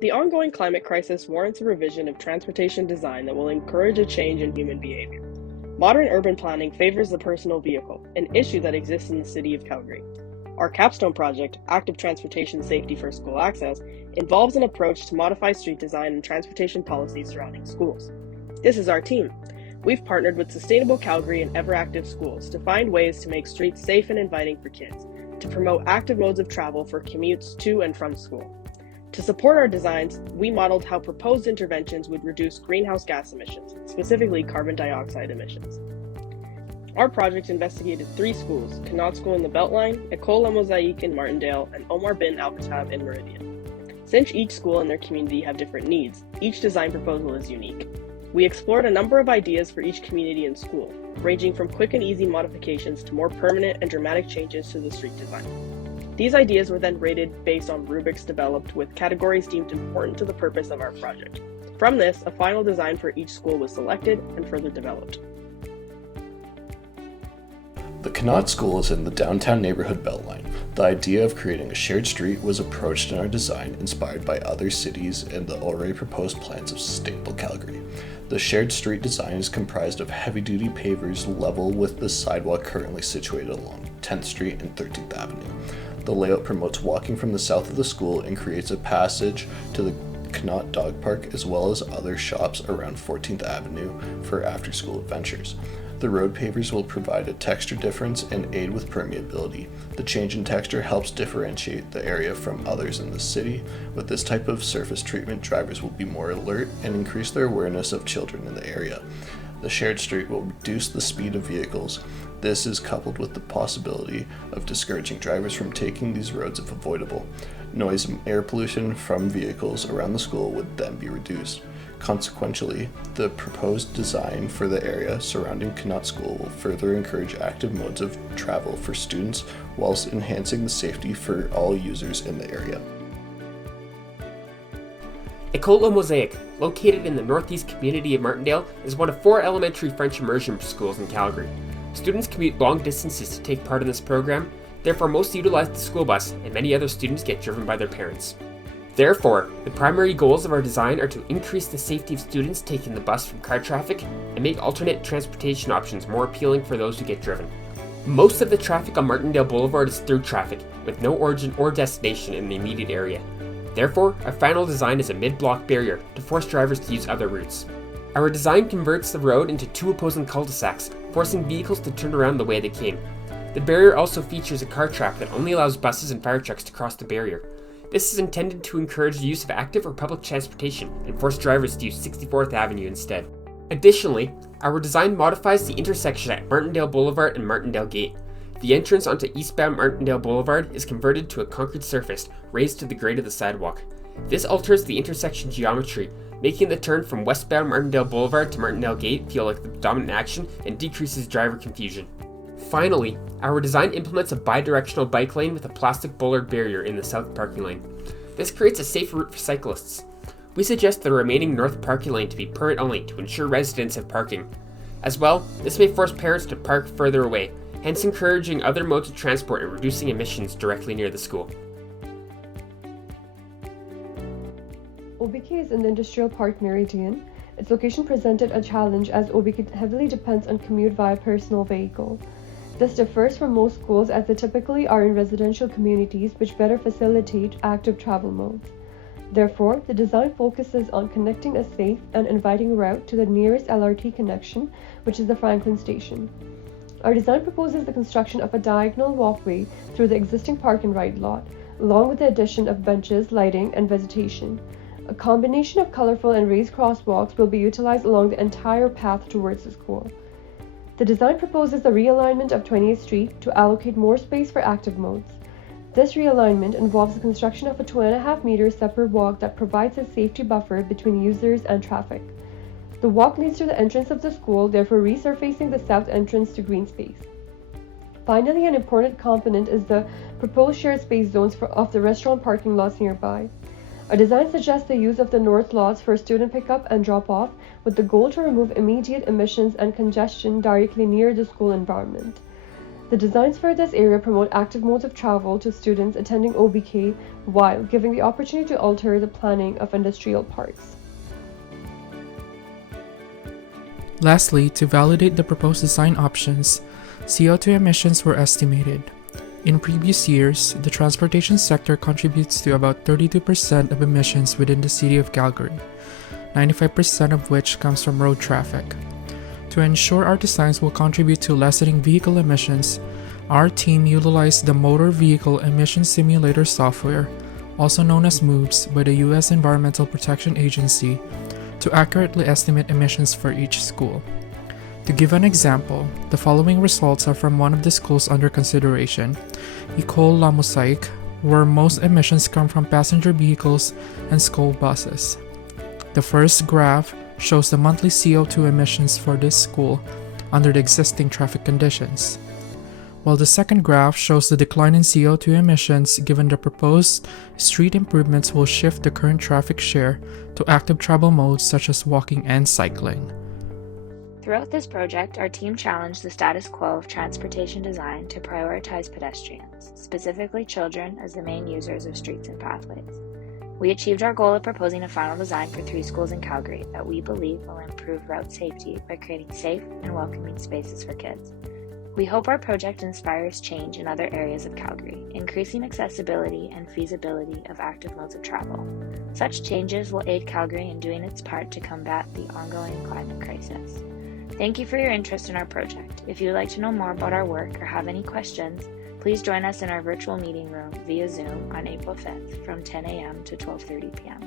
The ongoing climate crisis warrants a revision of transportation design that will encourage a change in human behavior. Modern urban planning favors the personal vehicle, an issue that exists in the city of Calgary. Our Capstone project, Active Transportation Safety for School Access, involves an approach to modify street design and transportation policies surrounding schools. This is our team. We've partnered with Sustainable Calgary and Everactive Schools to find ways to make streets safe and inviting for kids, to promote active modes of travel for commutes to and from school. To support our designs, we modeled how proposed interventions would reduce greenhouse gas emissions, specifically carbon dioxide emissions. Our project investigated 3 schools: Connaught School in the Beltline, École La Mosaïque in Martindale, and Omar bin Al-Khattab in Meridian. Since each school and their community have different needs, each design proposal is unique. We explored a number of ideas for each community and school, ranging from quick and easy modifications to more permanent and dramatic changes to the street design. These ideas were then rated based on rubrics developed with categories deemed important to the purpose of our project. From this, a final design for each school was selected and further developed. The Connaught School is in the downtown neighborhood Beltline. The idea of creating a shared street was approached in our design inspired by other cities and the already proposed plans of Sustainable Calgary. The shared street design is comprised of heavy-duty pavers level with the sidewalk currently situated along 10th Street and 13th Avenue. The layout promotes walking from the south of the school and creates a passage to the Connaught Dog Park as well as other shops around 14th Avenue for after-school adventures. The road pavers will provide a texture difference and aid with permeability. The change in texture helps differentiate the area from others in the city. With this type of surface treatment, drivers will be more alert and increase their awareness of children in the area. The shared street will reduce the speed of vehicles. This is coupled with the possibility of discouraging drivers from taking these roads if avoidable. Noise and air pollution from vehicles around the school would then be reduced. Consequently, the proposed design for the area surrounding Connaught School will further encourage active modes of travel for students whilst enhancing the safety for all users in the area. École La Mosaïque, located in the northeast community of Martindale, is one of 4 elementary French immersion schools in Calgary. Students commute long distances to take part in this program, therefore most utilize the school bus, and many other students get driven by their parents. Therefore, the primary goals of our design are to increase the safety of students taking the bus from car traffic and make alternate transportation options more appealing for those who get driven. Most of the traffic on Martindale Boulevard is through traffic, with no origin or destination in the immediate area. Therefore, our final design is a mid-block barrier to force drivers to use other routes. Our design converts the road into 2 opposing cul-de-sacs, forcing vehicles to turn around the way they came. The barrier also features a car trap that only allows buses and fire trucks to cross the barrier. This is intended to encourage the use of active or public transportation and force drivers to use 64th Avenue instead. Additionally, our design modifies the intersection at Martindale Boulevard and Martindale Gate. The entrance onto eastbound Martindale Boulevard is converted to a concrete surface raised to the grade of the sidewalk. This alters the intersection geometry, making the turn from westbound Martindale Boulevard to Martindale Gate feel like the dominant action and decreases driver confusion. Finally, our design implements a bidirectional bike lane with a plastic bollard barrier in the south parking lane. This creates a safe route for cyclists. We suggest the remaining north parking lane to be permit only to ensure residents have parking. As well, this may force parents to park further away, hence encouraging other modes of transport and reducing emissions directly near the school. OBK is in the Industrial Park Meridian. Its location presented a challenge as OBK heavily depends on commute via personal vehicle. This differs from most schools as they typically are in residential communities which better facilitate active travel modes. Therefore, the design focuses on connecting a safe and inviting route to the nearest LRT connection, which is the Franklin Station. Our design proposes the construction of a diagonal walkway through the existing park and ride lot, along with the addition of benches, lighting, and vegetation. A combination of colorful and raised crosswalks will be utilized along the entire path towards the school. The design proposes the realignment of 20th Street to allocate more space for active modes. This realignment involves the construction of a 2.5-meter separate walk that provides a safety buffer between users and traffic. The walk leads to the entrance of the school, therefore resurfacing the south entrance to green space. Finally, an important component is the proposed shared space zones of the restaurant parking lots nearby. Our design suggests the use of the north lots for student pickup and drop-off with the goal to remove immediate emissions and congestion directly near the school environment. The designs for this area promote active modes of travel to students attending OBK while giving the opportunity to alter the planning of industrial parks. Lastly, to validate the proposed design options, CO2 emissions were estimated. In previous years, the transportation sector contributes to about 32% of emissions within the city of Calgary, 95% of which comes from road traffic. To ensure our designs will contribute to lessening vehicle emissions, our team utilized the Motor Vehicle Emission Simulator software, also known as MOVES by the U.S. Environmental Protection Agency, to accurately estimate emissions for each school. To give an example, the following results are from one of the schools under consideration, École La Mosaique, where most emissions come from passenger vehicles and school buses. The first graph shows the monthly CO2 emissions for this school under the existing traffic conditions, while the second graph shows the decline in CO2 emissions given the proposed street improvements will shift the current traffic share to active travel modes such as walking and cycling. Throughout this project, our team challenged the status quo of transportation design to prioritize pedestrians, specifically children, as the main users of streets and pathways. We achieved our goal of proposing a final design for 3 schools in Calgary that we believe will improve route safety by creating safe and welcoming spaces for kids. We hope our project inspires change in other areas of Calgary, increasing accessibility and feasibility of active modes of travel. Such changes will aid Calgary in doing its part to combat the ongoing climate crisis. Thank you for your interest in our project. If you would like to know more about our work or have any questions, please join us in our virtual meeting room via Zoom on April 5th from 10 a.m. to 12:30 p.m.